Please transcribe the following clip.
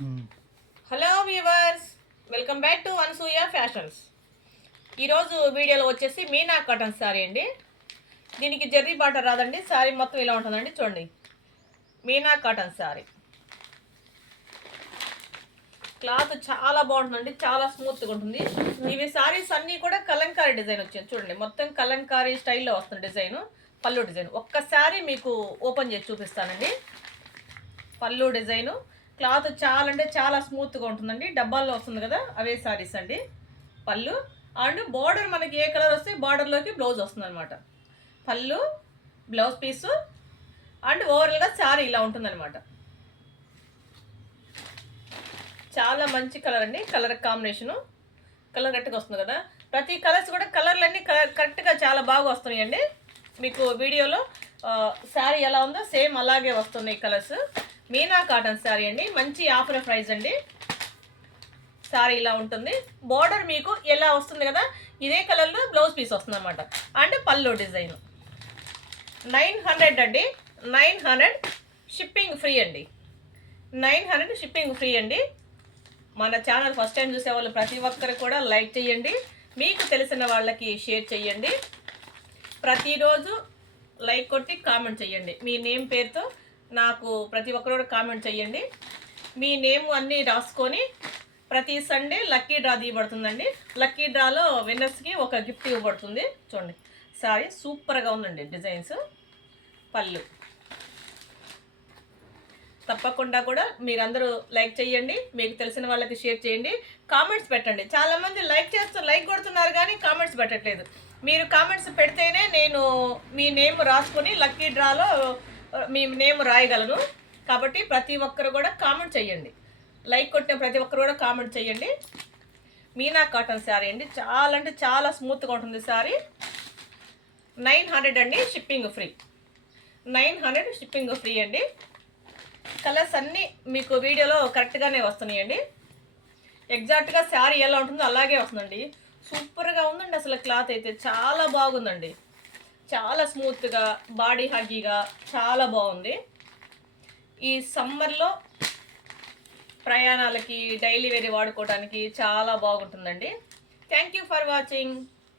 Hello viewers, welcome back to Anasuya fashions. ఈరోజు వీడియోలో వచ్చేసి మీనా కాటన్ శారీ అండి. దీనికి జెర్రీ బార్డర్ రాదండి. శారీ మొత్తం ఇలా ఉంటుందండి. చూడండి, మీనా కాటన్ శారీ. క్లాత్ చాలా బాగుంటుందండి, చాలా స్మూత్గా ఉంటుంది. ఇవి శారీస్ అన్నీ కూడా కలంకారీ డిజైన్ వచ్చింది. చూడండి, మొత్తం కలంకారీ స్టైల్లో వస్తుంది డిజైన్. పళ్ళు డిజైన్ ఒక్కసారి మీకు ఓపెన్ చేసి చూపిస్తానండి. పళ్ళు డిజైను, క్లాత్ చాలా అంటే చాలా స్మూత్గా ఉంటుందండి. డబ్బాల్లో వస్తుంది కదా, అవే శారీస్ అండి. పళ్ళు అండ్ బార్డర్ మనకి ఏ కలర్ వస్తే బార్డర్లోకి బ్లౌజ్ వస్తుంది అనమాట. పళ్ళు, బ్లౌజ్ పీసు అండ్ ఓవరాల్గా శారీ ఇలా ఉంటుందన్నమాట. చాలా మంచి కలర్ అండి. కలర్ కాంబినేషను కలర్ కరెక్ట్గా వస్తుంది కదా. ప్రతి కలర్స్ కూడా కలర్లన్నీ కరెక్ట్గా చాలా బాగా వస్తున్నాయండి. మీకు వీడియోలో శారీ ఎలా ఉందో సేమ్ అలాగే వస్తున్నాయి కలర్స్. మీనా కాటన్ శారీ అండి. మంచి ఆఫర్ ప్రైస్ అండి. శారీ ఇలా ఉంటుంది. బార్డర్ మీకు ఎలా వస్తుంది కదా, ఇదే కలర్లో బ్లౌజ్ పీస్ వస్తుంది అనమాట. అండ్ పళ్ళు డిజైన్ 900 అండి. 900 షిప్పింగ్ ఫ్రీ అండి. 900 షిప్పింగ్ ఫ్రీ అండి. మన ఛానల్ ఫస్ట్ టైం చూసే వాళ్ళు ప్రతి ఒక్కరు కూడా లైక్ చేయండి. మీకు తెలిసిన వాళ్ళకి షేర్ చేయండి. ప్రతిరోజు లైక్ కొట్టి కామెంట్ చేయండి. మీ నేమ్ పేరుతో నాకు ప్రతి ఒక్కరు కూడా కామెంట్ చేయండి. మీ నేమ్ అన్నీ రాసుకొని ప్రతి సండే లక్కీ డ్రా తీయబడుతుందండి. లక్కీ డ్రాలో విన్నర్స్కి ఒక గిఫ్ట్ ఇవ్వబడుతుంది. చూడండి, సారీ సూపర్గా ఉందండి. డిజైన్స్, పళ్ళు. తప్పకుండా కూడా మీరందరూ లైక్ చేయండి. మీకు తెలిసిన వాళ్ళకి షేర్ చేయండి. కామెంట్స్ పెట్టండి. చాలామంది లైక్ కొడుతున్నారు కానీ కామెంట్స్ పెట్టట్లేదు. మీరు కామెంట్స్ పెడితేనే నేను మీ నేమ్ రాసుకొని లక్కీ డ్రాలో మీ నేమ్ రాయగలను. కాబట్టి ప్రతి ఒక్కరు కూడా కామెంట్ చేయండి. లైక్ కొట్టిన ప్రతి ఒక్కరు కూడా కామెంట్ చేయండి. మీనా కాటన్ శారీ అండి. చాలా అంటే చాలా స్మూత్గా ఉంటుంది శారీ. 900 అండి, షిప్పింగ్ ఫ్రీ. 900 షిప్పింగ్ ఫ్రీ అండి. కలర్స్ అన్నీ మీకు వీడియోలో కరెక్ట్గానే వస్తున్నాయండి. ఎగ్జాక్ట్గా శారీ ఎలా ఉంటుందో అలాగే వస్తుందండి. సూపర్గా ఉందండి. అసలు క్లాత్ అయితే చాలా బాగుందండి. చాలా స్మూత్గా, బాడీ హగ్గీగా చాలా బాగుంది. ఈ సమ్మర్లో ప్రయాణాలకి, డైలీ వేరీ వాడుకోవడానికి చాలా బాగుంటుందండి. Thank you for watching.